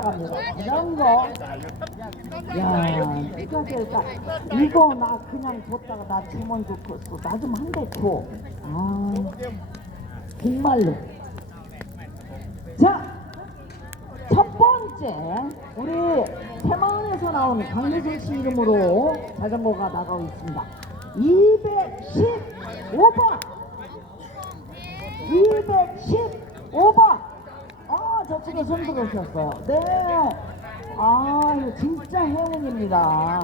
나갑니다. 자전거. 야, 이거 나 그냥 뒀다가 나 주머니 줬어. 나 좀 한 대 줘. 아, 정말로. 자, 첫 번째 우리 새마을에서 나온 강혜진 씨 이름으로 자전거가 나가고 있습니다. 215번 215번. 저쪽에 손 들어오셨어요. 네. 이거 진짜 행운입니다.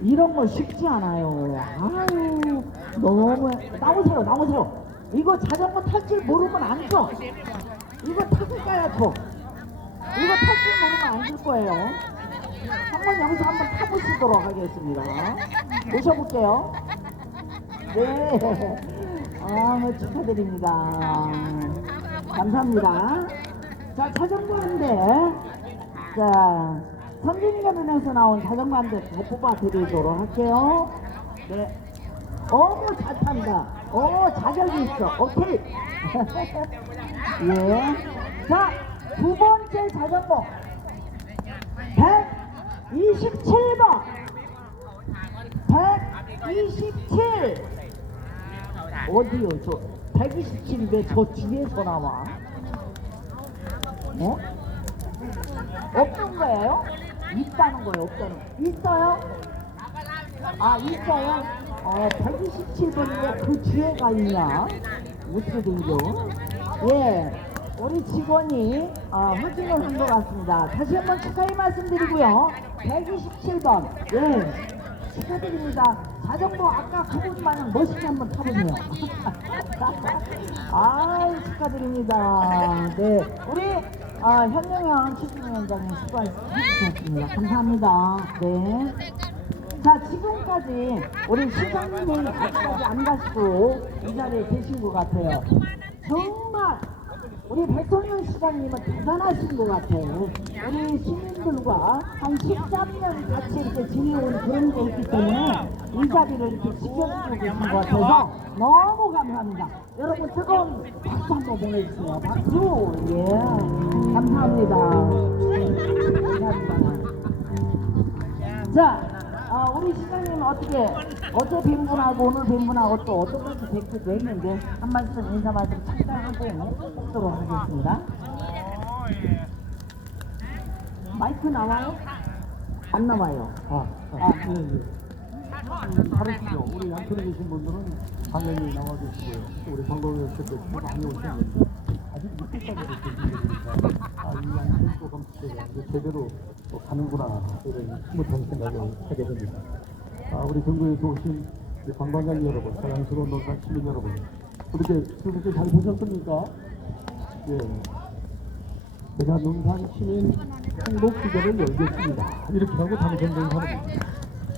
이런 거 쉽지 않아요. 아유, 너무. 나오세요. 이거 자전거 탈 줄 모르면 안 줘. 이거 타고 가야 줘. 이거 탈 줄 모르면 안 줄 거예요. 한번 여기서 한번 타보시도록 하겠습니다. 모셔볼게요. 네. 축하드립니다. 감사합니다. 자, 자전거 한 대. 자, 선진견원에서 나온 자전거 한 대 더 뽑아드리도록 할게요. 네. 잘 탄다. 자격이 있어. 오케이. 예. 자, 두 번째 자전거. 127번. 127. 어디요? 저 127인데 저 뒤에서 나와. 없는 거예요? 있다는 거예요? 없다는 거예요? 있어요? 있어요? 127번인데 그 뒤에가 있냐? 어떻게 된겨? 예, 우리 직원이 확인을 한 것 같습니다. 다시 한번 축하의 말씀드리고요. 127번. 예, 축하드립니다. 자전거 아까 그분 마냥 멋있게 한번 타보세요. 축하드립니다. 네, 우리 현명한 최진위원장님 수고하셨습니다. 감사합니다. 네. 자, 지금까지 우리 시장님이 아직까지 안 가시고 이 자리에 계신 것 같아요. 정말 우리 백선영 시장님은 대단하신 것 같아요. 우리 시민들과 한 13년 같이 이렇게 지내온 그런 게 있기 때문에 이 자리를 이렇게 지켜주고 계신 것 같아서 너무 감사합니다. 여러분 뜨거운 박수 한번 보내주세요. 박수. 예, 감사합니다. 감사합니다. 자, 우리 시장님 어제 뵌 분하고 오늘 뵌 분하고 또 어떤 분이 뵙기도 했는데 한 말씀 인사 말씀 잠깐 하고 하도록 하겠습니다. 마이크 나와요? 안 나와요. 다르시죠. 우리 양천에 계신 분들은 당연히 나와 계시고요. 또 우리 관광객 께도 많이 오셨는데 아직 늦게까지 오셨는데 이 양천 조금 제대로 가는구나 이런 흐뭇한 생각을 하게 됩니다. 우리 전국에서 오신 우리 관광객 여러분, 자연스러운 논산 시민 여러분, 이렇게 즐겁게 잘 보셨습니까? 예. 제가 논산 시민 행복 기자를 열겠습니다. 이렇게 하고 당선된 사람입니다.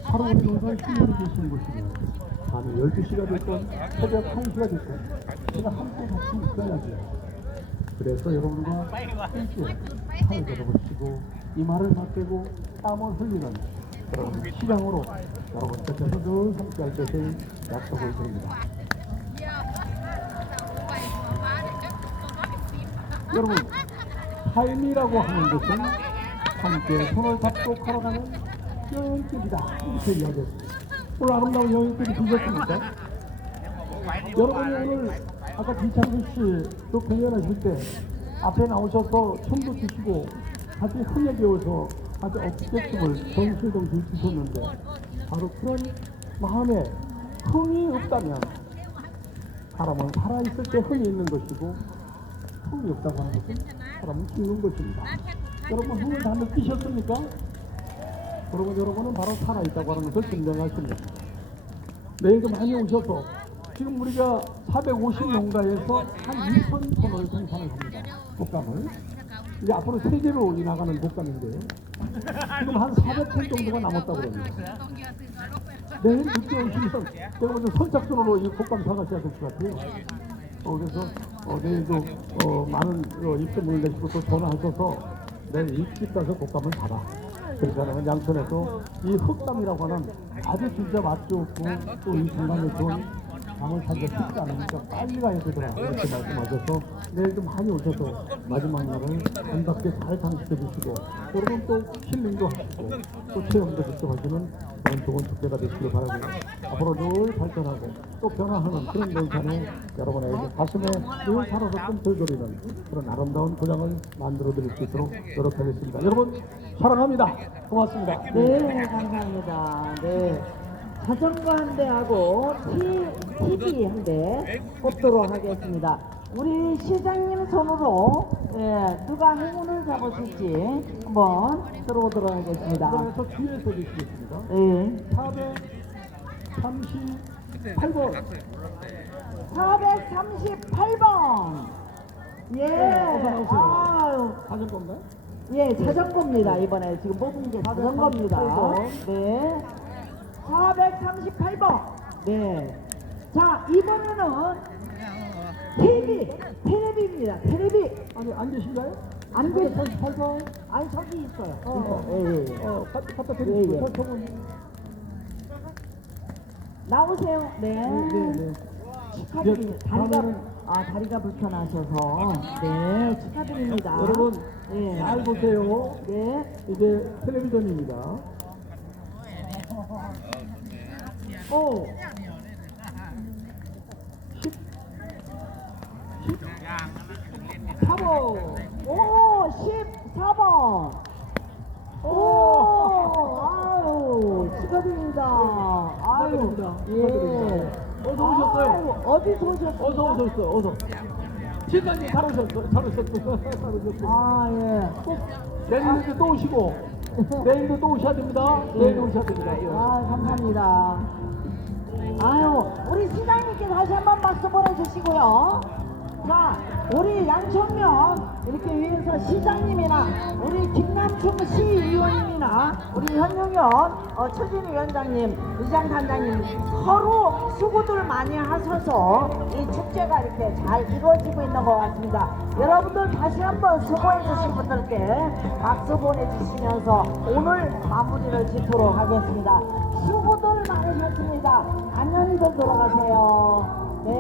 바로 우리 논산 시민이 계시는 곳이고요. 밤에 12시가 됐건 새벽 1시가 됐건 제가 함께 같이 있어야죠. 그래서 여러분과 함께 팔을 걸어보시고 이마를 맞대고 땀을 흘리는 여러분 시장으로 여러분 곁에서 늘 함께할 것을 약속을 드립니다. 여러분, 삶이라고 하는 것은 함께 손을 잡고 걸어가는 여행길이다 이렇게 이야기했습니다. 오늘 아름다운 여행길이 되셨습니까? 여러분이 오늘 아까 김창수 씨도 공연하실 때 앞에 나오셔서 춤도 추시고 같이 흥에 배워서 아주 어깨춤을 정실정실 추셨는데 바로 그런 마음에 흥이 없다면 사람은 살아있을 때 흥이 있는 것이고 흥이 없다고 하는 것은 사람은 죽는 것입니다. 여러분 흥을 다 느끼셨습니까? 그러면 여러분은 바로 살아있다고 하는 것을 증명하십니다. 내일도 많이 오셔서 지금 우리가 450농가에서 한 2,000톤을 생산을 합니다. 곶감을. 이제 앞으로 세계로 나가는 곶감인데요. 지금 한 400톤 정도가 남았다고 합니다. 내일 늦게 오시면 제가 먼저 선착순으로 이 곶감 사가셔야 될 것 같아요. 그래서 내일도 많은 입소문을 내시고 또 전화하셔서 내일 일찍 가서 곶감을 사라. 그렇게 하면 양천에서 이 흑감이라고 하는 아주 진짜 맛 좋고 또 이 건강에 좋은 잠을 자기가 쉽지 않으니까 빨리 가야 되더라 이렇게 말씀하셔서 내일 좀 많이 오셔서 마지막 날은 반갑게 잘 장식해 주시고 여러분 또 힐링도 하시고 또 체험도 직접 하시는 그런 좋은 축제가 되시길 바라고 앞으로 늘 발전하고 또 변화하는 그런 논산에 여러분의 가슴에 늘 살아서 꿈틀거리는 그런 아름다운 고장을 만들어 드릴 수 있도록 노력하겠습니다. 여러분 사랑합니다. 고맙습니다. 네, 감사합니다. 네. 자전거 한 대하고 TV 한 대 뽑도록 하겠습니다. 우리 시장님 손으로 누가 행운을 잡으실지 한번 들어오도록 하겠습니다. 그다음에 저 뒤에서 드시겠습니다. 네. 438번 438번. 예. 어서 나오세요. 아유. 자전거인가요? 예, 자전거입니다. 이번에 지금 뽑은 게 자전거입니다. 438번. 네. 438번. 네. 자, 이번에는 테레비입니다. 테레비. 아니 앉으신가요? 안 돼. 438번 아니, 저기 있어요. 예. 예. 갖다 예, 드리시고 예. 저분 나오세요. 네. 네. 축하드립니다. 다리가 불편하셔서. 네, 축하드립니다. 여러분 예. 잘 보세요. 네. 이제 텔레비전입니다. 오. 14번. 오, 14번. 오, 아유, 축하드립니다. 아유, 축하드립니다. 예. 어서 오셨어요. 아유, 어디서 오셨어요? 어서 오셨어요. 어서. 시장님 잘 오셨어요. 아, 예. 내일도 또 오시고 내일도 또 오셔야 됩니다. 내일 오셔야 됩니다. 예. 아, 감사합니다. 아유, 우리 시장님께 다시 한번 박수 보내주시고요. 자, 우리 양천면 이렇게 위해서 시장님이나 우리 김남춘 시의원님이나 우리 현용현 추진위 위원장님, 의장단장님 서로 수고들 많이 하셔서 이 축제가 이렇게 잘 이루어지고 있는 것 같습니다. 여러분들 다시 한번 수고해 주신 분들께 박수 보내주시면서 오늘 마무리를 짓도록 하겠습니다. 수고들 많으셨습니다. 안녕히들 돌아가세요. 네.